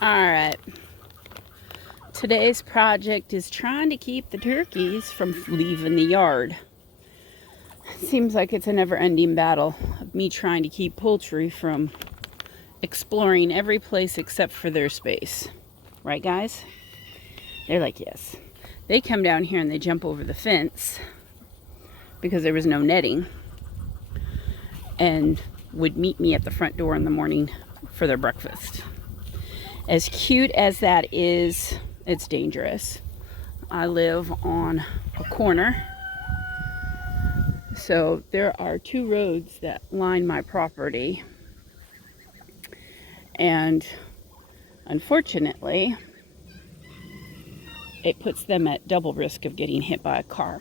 Alright, today's project is trying to keep the turkeys from leaving the yard. Seems like it's a never-ending battle of me trying to keep poultry from exploring every place except for their space. Right, guys? They're like, yes. They come down here and they jump over the fence because there was no netting and would meet me at the front door in the morning for their breakfast. As cute as that is, it's dangerous. I live on a corner, so there are two roads that line my property, and unfortunately, it puts them at double risk of getting hit by a car.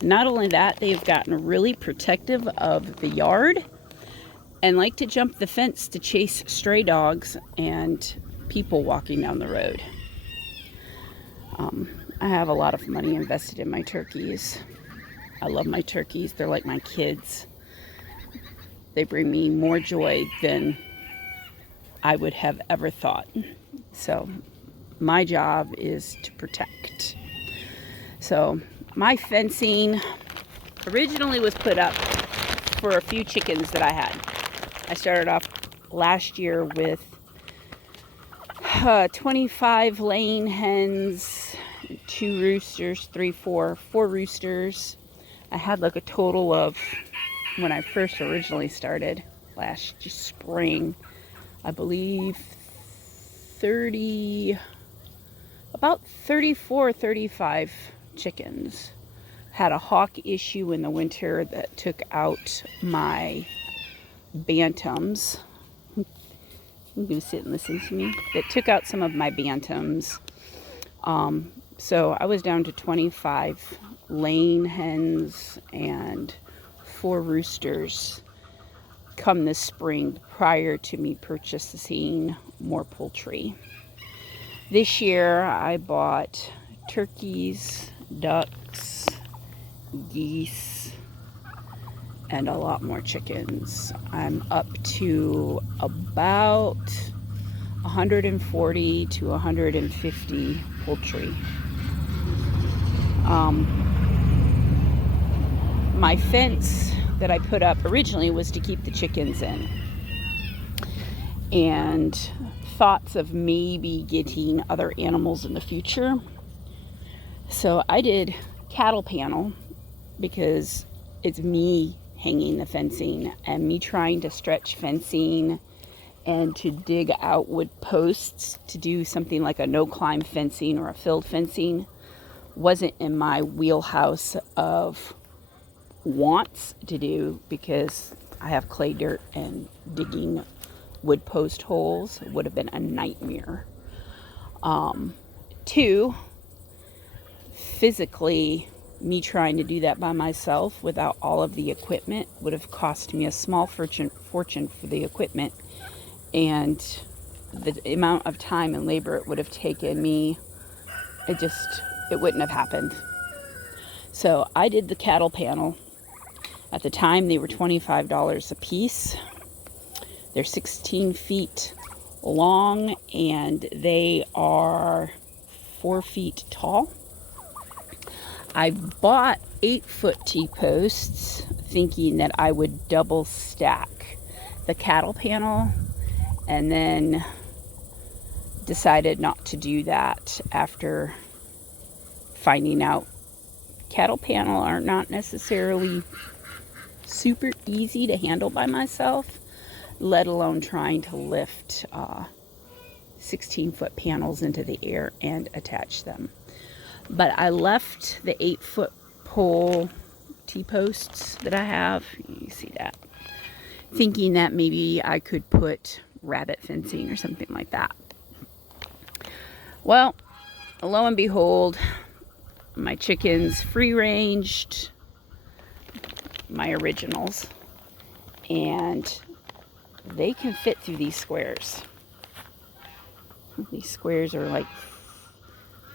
Not only that, they've gotten really protective of the yard and like to jump the fence to chase stray dogs and people walking down the road. I have a lot of money invested in my turkeys. I love my turkeys. They're like my kids. They bring me more joy than I would have ever thought. So my job is to protect. So my fencing originally was put up for a few chickens that I had. I started off last year with 25 laying hens, 2 roosters, 4 roosters. I had like a total of, when I first originally started last spring, I believe about 34, 35 chickens. Had a hawk issue in the winter that took out my bantams. You can sit and listen to me. That took out some of my bantams. So I was down to 25 laying hens and 4 roosters come this spring, prior to me purchasing more poultry. This year I bought turkeys, ducks, geese, and a lot more chickens. I'm up to about 140 to 150 poultry. My fence that I put up originally was to keep the chickens in, and thoughts of maybe getting other animals in the future. So I did cattle panel because it's me hanging the fencing and me trying to stretch fencing and to dig out wood posts to do something like a no-climb fencing or a filled fencing wasn't in my wheelhouse of wants to do, because I have clay dirt and digging wood post holes would have been a nightmare. 2, physically, me trying to do that by myself without all of the equipment would have cost me a small fortune for the equipment, and the amount of time and labor it would have taken me, it wouldn't have happened. So I did the cattle panel. At the time, they were $25 a piece. They're 16 feet long and they are 4 feet tall. I bought 8-foot T-posts thinking that I would double stack the cattle panel, and then decided not to do that after finding out cattle panel are not necessarily super easy to handle by myself, let alone trying to lift 16-foot panels into the air and attach them. But I left the 8-foot pole T-posts that I have, you see that, thinking that maybe I could put rabbit fencing or something like that. Well, lo and behold, my chickens free-ranged my originals, and they can fit through these squares. These squares are like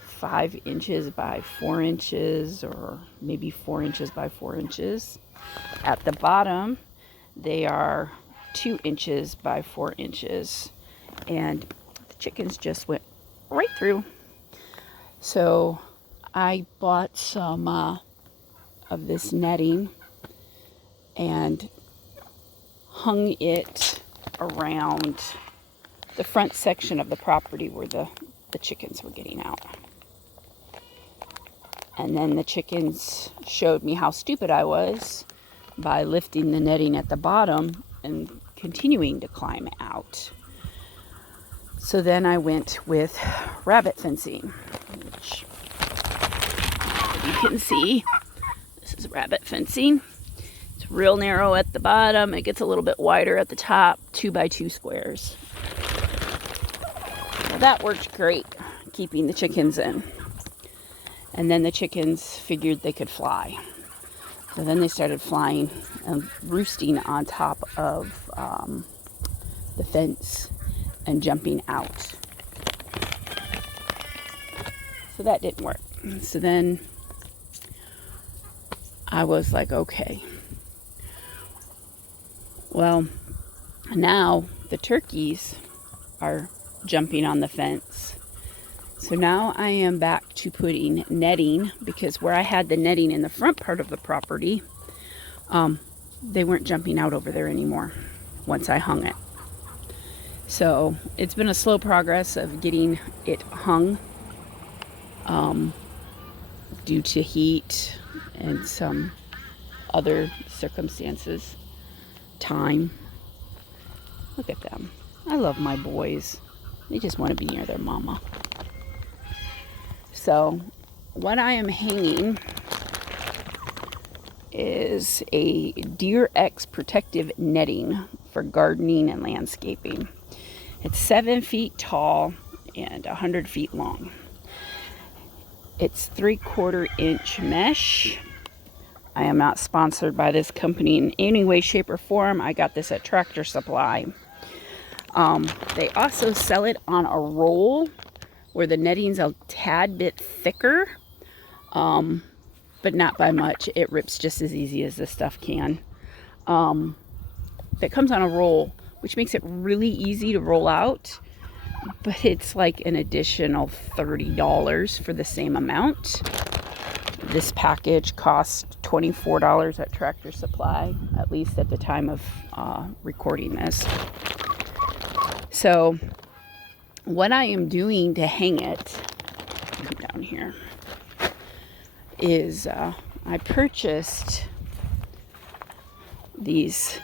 5 inches by 4 inches, or maybe 4 inches by 4 inches. At the bottom, they are 2 inches by 4 inches, and the chickens just went right through. So I bought some of this netting and hung it around the front section of the property where the chickens were getting out. And then the chickens showed me how stupid I was by lifting the netting at the bottom and continuing to climb out. So then I went with rabbit fencing, which you can see. This is rabbit fencing. It's real narrow at the bottom. It gets a little bit wider at the top, 2x2 squares. Well, that worked great, keeping the chickens in. And then the chickens figured they could fly. So then they started flying and roosting on top of the fence and jumping out. So that didn't work. So then I was like, okay. Well, now the turkeys are jumping on the fence. So now I am back to putting netting, because where I had the netting in the front part of the property, they weren't jumping out over there anymore once I hung it. So it's been a slow progress of getting it hung due to heat and some other circumstances. Time. Look at them. I love my boys. They just want to be near their mama. So what I am hanging is a Deer X protective netting for gardening and landscaping. It's 7 feet tall and 100 feet long. It's 3/4 inch mesh. I am not sponsored by this company in any way, shape, or form. I got this at Tractor Supply. They also sell it on a roll where the netting's a tad bit thicker, but not by much. It rips just as easy as this stuff can. It comes on a roll, which makes it really easy to roll out, but it's like an additional $30 for the same amount. This package cost $24 at Tractor Supply, at least at the time of recording this. So what I am doing to hang it, come down here, is I purchased these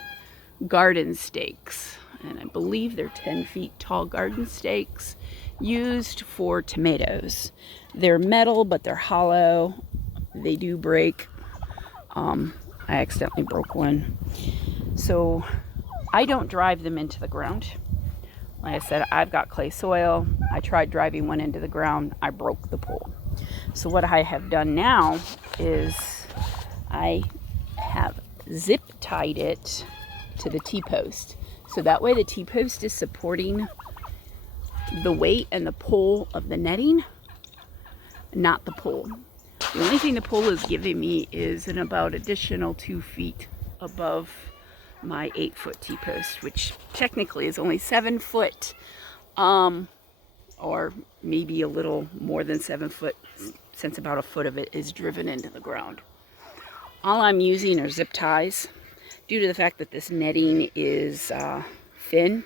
garden stakes, and I believe they're 10 feet tall garden stakes used for tomatoes. They're metal, but they're hollow. They do break. I accidentally broke one. So I don't drive them into the ground. Like I said, I've got clay soil. I tried driving one into the ground. I broke the pole. So what I have done now is I have zip tied it to the T-post. So that way the T-post is supporting the weight and the pull of the netting, not the pole. The only thing the pole is giving me is an about additional 2 feet above my 8-foot T-post, which technically is only 7 foot, or maybe a little more than 7 foot, since about a foot of it is driven into the ground. All I'm using are zip ties, due to the fact that this netting is thin,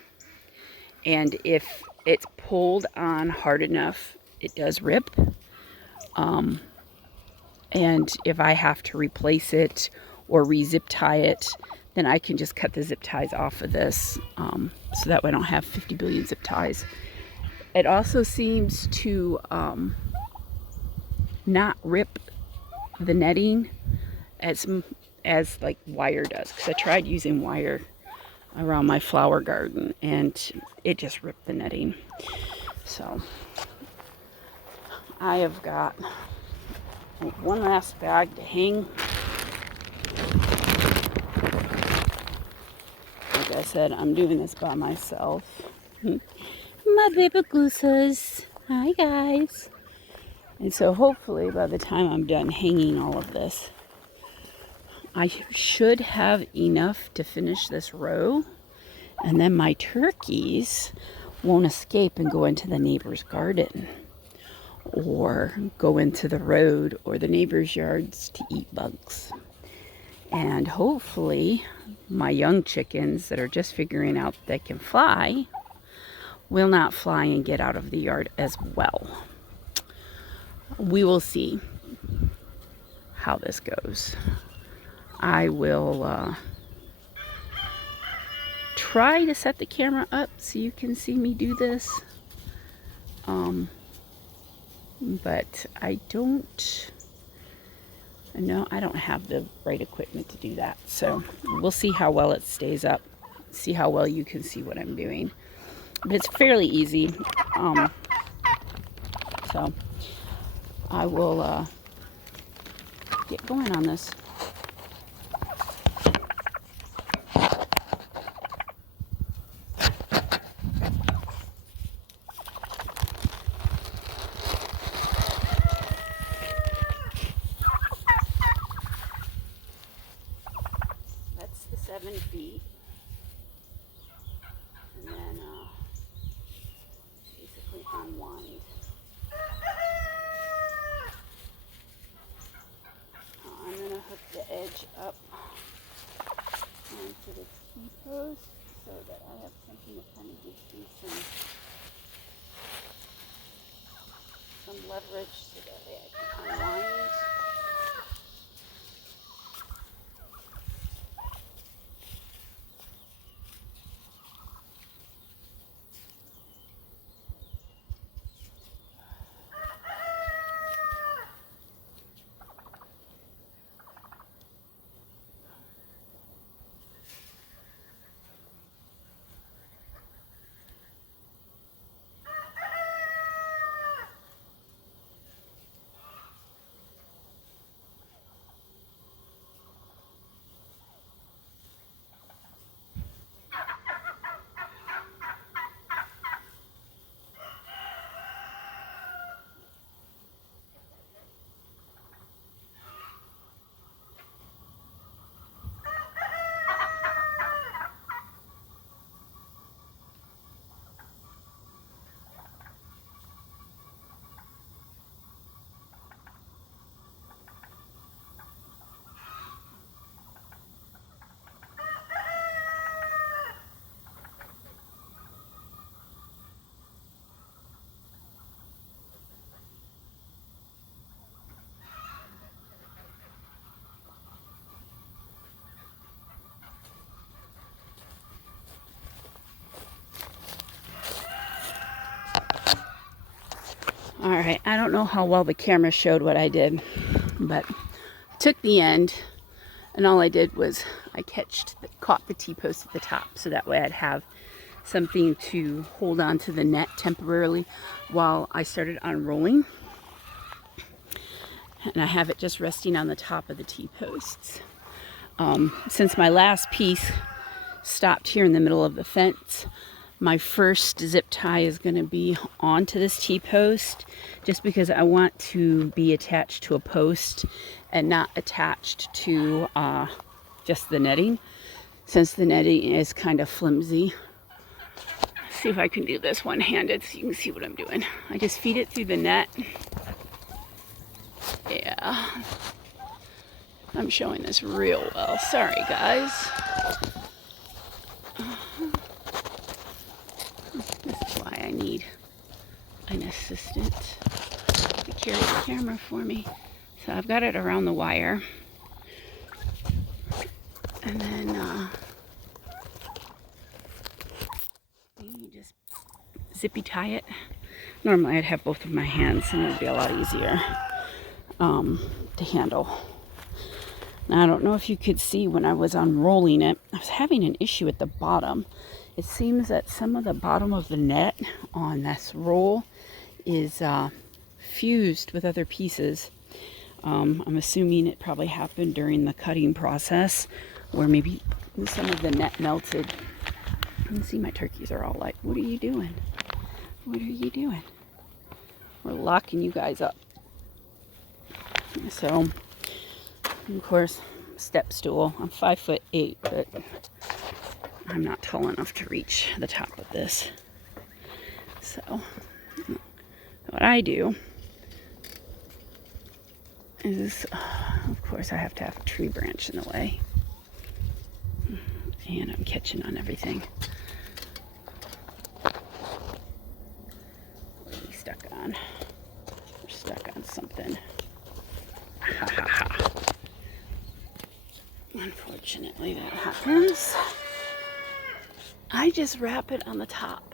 and if it's pulled on hard enough, it does rip. And if I have to replace it or re-zip tie it, then I can just cut the zip ties off of this, so that way I don't have 50 billion zip ties. It also seems to not rip the netting as like wire does, because I tried using wire around my flower garden and it just ripped the netting. So I have got one last bag to hang. Like I said, I'm doing this by myself. My baby gooses. Hi guys. And so hopefully by the time I'm done hanging all of this, I should have enough to finish this row. And then my turkeys won't escape and go into the neighbor's garden or go into the road or the neighbor's yards to eat bugs. And hopefully my young chickens that are just figuring out they can fly will not fly and get out of the yard as well. We will see how this goes. I will try to set the camera up so you can see me do this. But I don't have the right equipment to do that. So we'll see how well it stays up, see how well you can see what I'm doing. But it's fairly easy. So I will get going on this. That's the 7 feet. And then basically unwind. I'm going to hook the edge up onto the T-post so that I have something that kind of gives me some leverage so that way I can unwind. All right, I don't know how well the camera showed what I did, but took the end, and all I did was I caught the T-post at the top, so that way I'd have something to hold on to the net temporarily while I started unrolling. And I have it just resting on the top of the T-posts. Since my last piece stopped here in the middle of the fence, my first zip tie is going to be onto this T-post just because I want to be attached to a post and not attached to just the netting, since the netting is kind of flimsy. Let's see if I can do this one-handed so you can see what I'm doing. I just feed it through the net. Yeah, I'm showing this real well. Sorry, guys. This is why I need an assistant to carry the camera for me. So I've got it around the wire. And then you just zippy tie it. Normally I'd have both of my hands and it would be a lot easier to handle. Now I don't know if you could see when I was unrolling it, I was having an issue at the bottom. It seems that some of the bottom of the net on this roll is fused with other pieces. I'm assuming it probably happened during the cutting process, where maybe some of the net melted. You can see my turkeys are all like, what are you doing? What are you doing? We're locking you guys up. So, of course, step stool. I'm 5'8", but I'm not tall enough to reach the top of this. So what I do is, of course, I have to have a tree branch in the way. And I'm catching on everything. What are we stuck on? We're stuck on something. Ha ha ha. Unfortunately, that happens. I just wrap it on the top,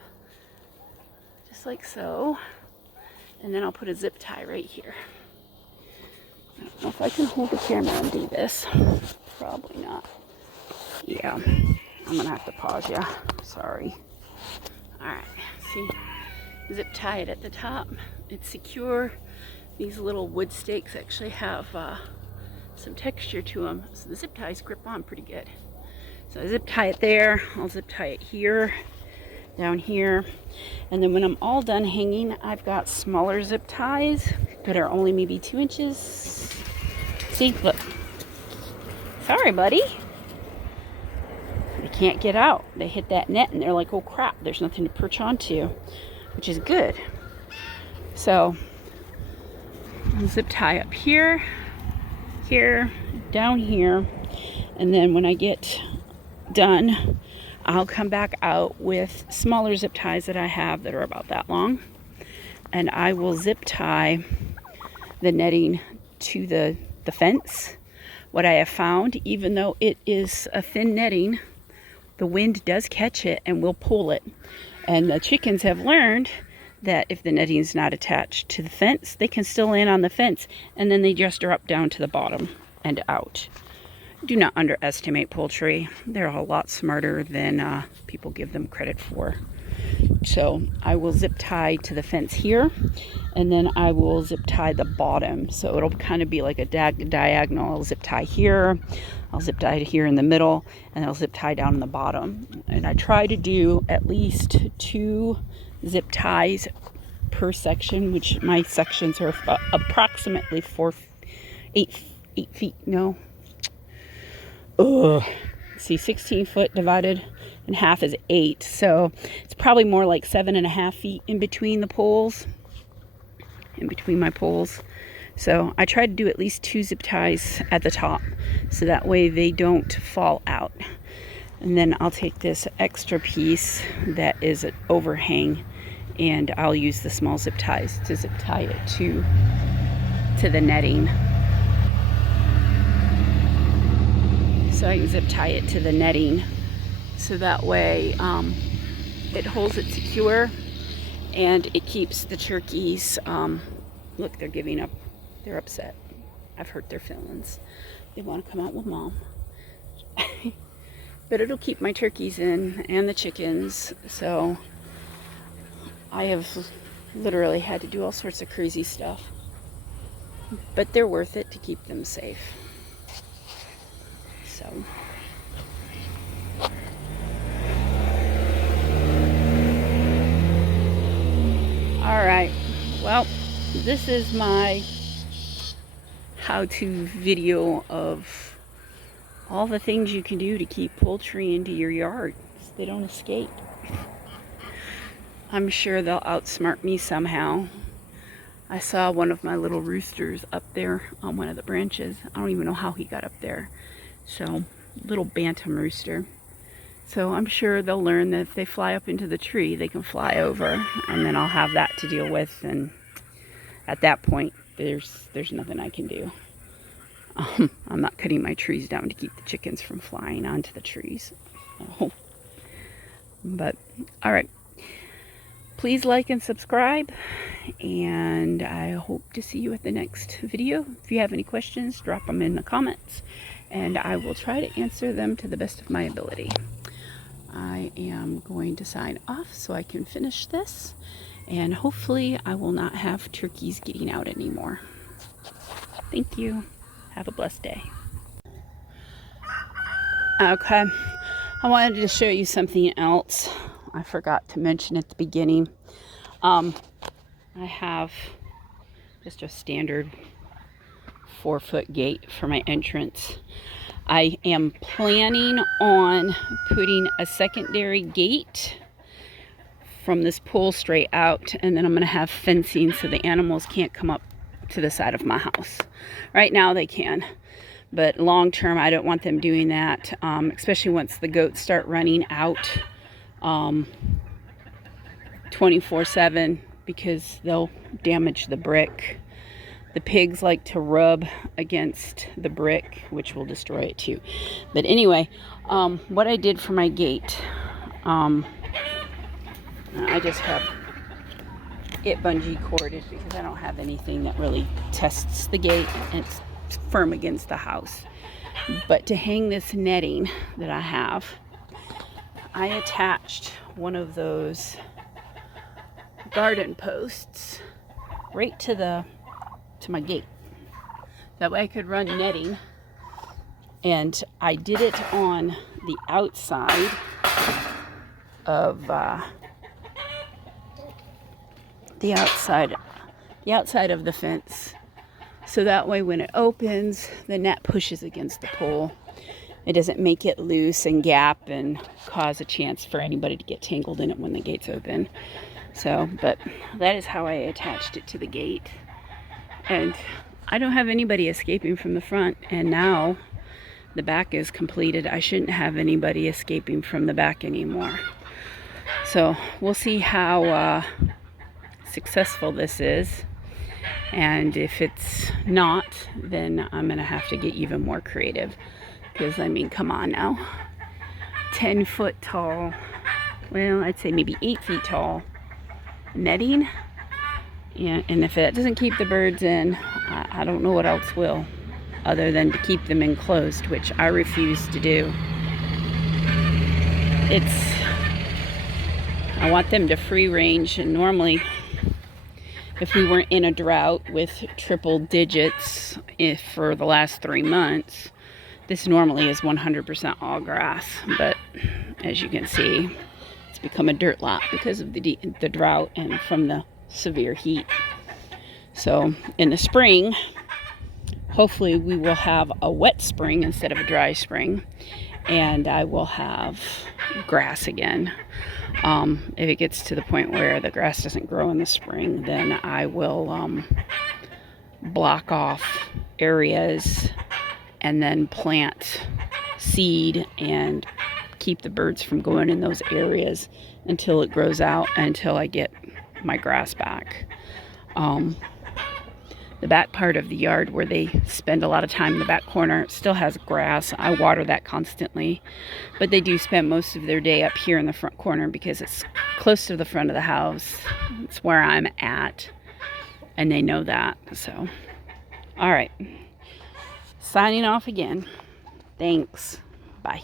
just like so. And then I'll put a zip tie right here. I don't know if I can hold the camera and do this. Probably not. Yeah, I'm gonna have to pause ya. Sorry. Alright, see, zip tie it at the top. It's secure. These little wood stakes actually have some texture to them, so the zip ties grip on pretty good. So I zip tie it there. I'll zip tie it here, down here, and then when I'm all done hanging, I've got smaller zip ties that are only maybe 2 inches. See, look. Sorry, buddy. They can't get out. They hit that net and they're like, oh crap, there's nothing to perch onto, which is good. So I'll zip tie up here, here, down here, and then when I get done, I'll come back out with smaller zip ties that I have that are about that long, and I will zip tie the netting to the fence. What I have found, even though it is a thin netting, the wind does catch it and will pull it. And the chickens have learned that if the netting is not attached to the fence, they can still land on the fence, and then they just drop down to the bottom and out. Do not underestimate poultry. They're a lot smarter than people give them credit for. So I will zip tie to the fence here, and then I will zip tie the bottom. So it'll kind of be like a diagonal. I'll zip tie here, I'll zip tie here in the middle, and I'll zip tie down in the bottom. And I try to do at least 2 zip ties per section, which my sections are approximately 8 feet. No. See, 16 foot divided in half is 8, so it's probably more like 7.5 feet in between the poles, in between my poles. So I try to do at least 2 zip ties at the top, so that way they don't fall out. And then I'll take this extra piece that is an overhang, and I'll use the small zip ties to zip tie it to the netting. So I can zip tie it to the netting, so that way it holds it secure, and it keeps the turkeys, look, they're giving up, they're upset. I've hurt their feelings. They want to come out with mom. But it'll keep my turkeys in and the chickens. So I have literally had to do all sorts of crazy stuff, but they're worth it to keep them safe. So all right, well, this is my how-to video of all the things you can do to keep poultry into your yard so they don't escape. I'm sure they'll outsmart me somehow. I saw one of my little roosters up there on one of the branches. I don't even know how he got up there. So, little bantam rooster. So I'm sure they'll learn that if they fly up into the tree, they can fly over, and then I'll have that to deal with, and at that point, there's nothing I can do. I'm not cutting my trees down to keep the chickens from flying onto the trees. Oh. But, alright. Please like and subscribe, and I hope to see you at the next video. If you have any questions, drop them in the comments, and I will try to answer them to the best of my ability. I am going to sign off so I can finish this, and hopefully I will not have turkeys getting out anymore. Thank you. Have a blessed day. Okay, I wanted to show you something else. I forgot to mention at the beginning. I have just a standard 4-foot gate for my entrance. I am planning on putting a secondary gate from this pool straight out, and then I'm going to have fencing so the animals can't come up to the side of my house. Right now they can, but long term I don't want them doing that, especially once the goats start running out 24/7, because they'll damage the brick. The pigs like to rub against the brick, which will destroy it too. But anyway, what I did for my gate, I just have it bungee corded because I don't have anything that really tests the gate and it's firm against the house. But to hang this netting that I have, I attached one of those garden posts right to my gate. That way I could run netting, and I did it on the outside of the outside of the fence, so that way when it opens, the net pushes against the pole. It doesn't make it loose and gap and cause a chance for anybody to get tangled in it when the gate's open. So, but that is how I attached it to the gate, and I don't have anybody escaping from the front, and now the back is completed. I shouldn't have anybody escaping from the back anymore. So we'll see how successful this is, and if it's not, then I'm gonna have to get even more creative, because I mean, come on now, 10 foot tall, well, I'd say maybe 8 feet tall netting, yeah, and if that doesn't keep the birds in, I don't know what else will, other than to keep them enclosed, which I refuse to do. I want them to free range, and normally if we weren't in a drought with triple digits for the last 3 months, this normally is 100% all grass, but as you can see, it's become a dirt lot because of the drought and from the severe heat. So in the spring, hopefully we will have a wet spring instead of a dry spring, and I will have grass again. If it gets to the point where the grass doesn't grow in the spring, then I will block off areas and then plant seed and keep the birds from going in those areas until it grows out, until I get my grass back. The back part of the yard where they spend a lot of time in the back corner still has grass. I water that constantly, but they do spend most of their day up here in the front corner because it's close to the front of the house. It's where I'm at, and they know that. So, all right, signing off again. Thanks. Bye.